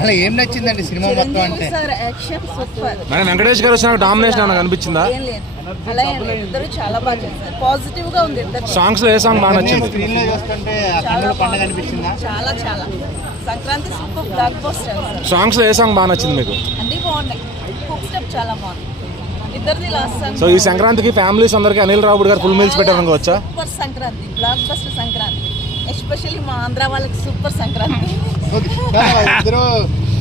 అలా ఏం నచ్చిందండి సినిమా మొత్తం అంటే? మన వెంకటేష్ గారు వచ్చిన డామినేషన్ ఏమైనా కనిపించిందా? చాలా బాగా చేశారు, పాజిటివ్ గా ఉంది. సాంగ్స్ లో ఏ సాంగ్ బాగా నచ్చింది? స్క్రీన్ లో చూస్తుంటే కన్నుల పండుగ అనిపించిందా? చాలా చాలా Sankranti super block buster. Songs లో ఏ సాంగ్ బాగా నచ్చింది మీకు? అన్ని బాగున్నాయి, హుక్ స్టెప్ చాలా బాగుంది ఇద్దరిది లాస్ట్ సాంగ్. సో ఈ సంక్రాంతికి ఫ్యామిలీస్ అందరికి అనిల్ రావుడ్ గారు ఫుల్ మీల్స్ పెట్టారనుకోవచ్చా? Super Sankranti, blockbuster Sankranti, especially మా ఆంధ్ర వాళ్ళకి సూపర్ సంక్రాంతి. ఇద్దరు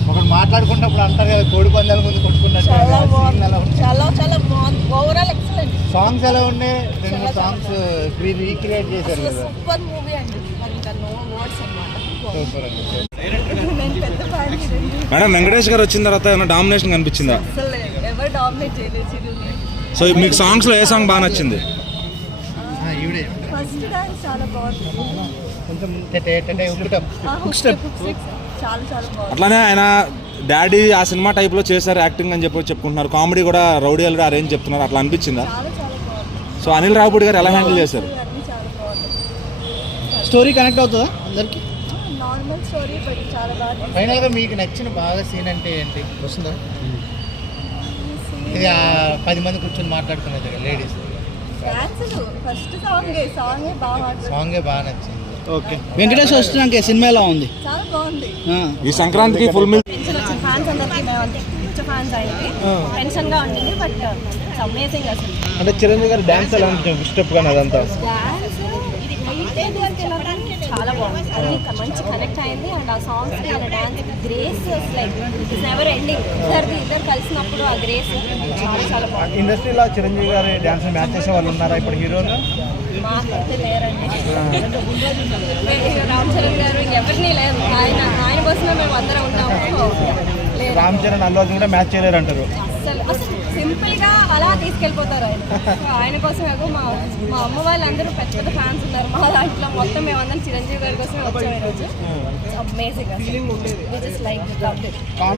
ఒకటి మాట్లాడుకున్నప్పుడు అంటారు కదా, కోడి పందాల ముందు కొట్టుకున్నట్టు. చాలా బాగుంది, చాలా చాలా బాగుంది, ఓవరాల్ ఎక్సలెంట్. సాంగ్స్ ఎలా ఉన్నాయి? రెండు సాంగ్స్ రీక్రియేట్ చేశారు కదా, సూపర్ మూవీ అండి, మరి ఇంకా నో వర్డ్స్ అన్నమాట. సూపర్ అండి. నేను పెద్ద ఫ్యాన్. మేడం వెంకటేష్ గారు వచ్చిన తర్వాత ఏమైనా డామినేషన్ కనిపించిందా? అసలు ఎవరు డామినేట్ చేయలేదు సీరియల్ని. సో మీకు సాంగ్స్ లో ఏ సాంగ్ బాగా నచ్చింది? ఈవిడే ఫస్ట్ డాన్స్ చాలా బాగుంది, కొంచెం హుక్ స్టెప్ చాలా చాలా బాగుంది. అట్లానే ఆయన డాడీ ఆ సినిమా టైప్ లో చేశారు యాక్టింగ్ అని చెప్పుకుంటున్నారు. కామెడీ కూడా రౌడీ అల్లుడు ఆ రేంజ్ చెప్తున్నారు, అట్లా అనిపించిందా? చాలా చాలా బాగుంది. సో అనిల్ రావుడ్ గారు ఎలా హ్యాండిల్ చేశారు? అన్నీ చాలా బాగుంది. స్టోరీ కనెక్ట్ అవుతుందా అందరికి? నార్మల్ స్టోరీ బట్ చాలా బాగా. ఫైనల్ గా మీకు నచ్చిన బాగా సీన్ అంటే ఏంటి? వస్తుందా? ఇది 10 మంది కూర్చొని మాట్లాడుకునేది కదా లేడీస్. ఫస్ట్ సాంగే బాగా సాంగే బాగా నచ్చింది. ఓకే, వెంకటేష్ వస్తున్నాక సినిమా ఎలా ఉంది? చాలా బాగుంది. ఈ సంక్రాంతికి ఫుల్ మీల్ టెన్షన్ వచ్చిన ఫ్యాన్స్ అందరికి మేము అంతే పిచ్చ ఫ్యాన్స్ అయింది, టెన్షన్ గా ఉండింది బట్ ఇట్స్ అమేజింగ్ అసలు. అంటే చిరంజీవి గారి డాన్స్ ఎలా ఉంటుంది? స్టెప్ కానీ అదంతా డాన్స్ చాలా బాగుంది, అన్ని మంచి కనెక్ట్ అయింది. అండ్ ఆ సాంగ్స్ ఆయన dance grace like it's never ending. ఇద్దరు కలిసినప్పుడు ఆ గ్రేస్ చాలా చాలా బాగుంది. ఇండస్ట్రీలో చిరంజీవి గారి డాన్స్ మ్యాచ్ చేసే వాళ్ళు ఉన్నారా ఇప్పుడు హీరోగా? మాకైతే లేరండి, రామ్ చరణ్ గారు ఎవరిని లేరు, ఆయన కోసమే మేము అందరం ఉన్నాము. రామ్ చరణ్ అల్లు అర్జున్ కూడా మ్యాచ్ చేయలేరు అంటారు. అసలు సింపుల్ గా అలా తీసుకెళ్ళిపోతారు ఆయన. ఆయన కోసం మా అమ్మ వాళ్ళందరూ పెద్ద పెద్ద ఫ్యాన్స్ ఉన్నారు. మా దాంట్లో మొత్తం మేమందరం చిరంజీవి గారి కోసమే వచ్చాము ఈరోజు. Amazing, like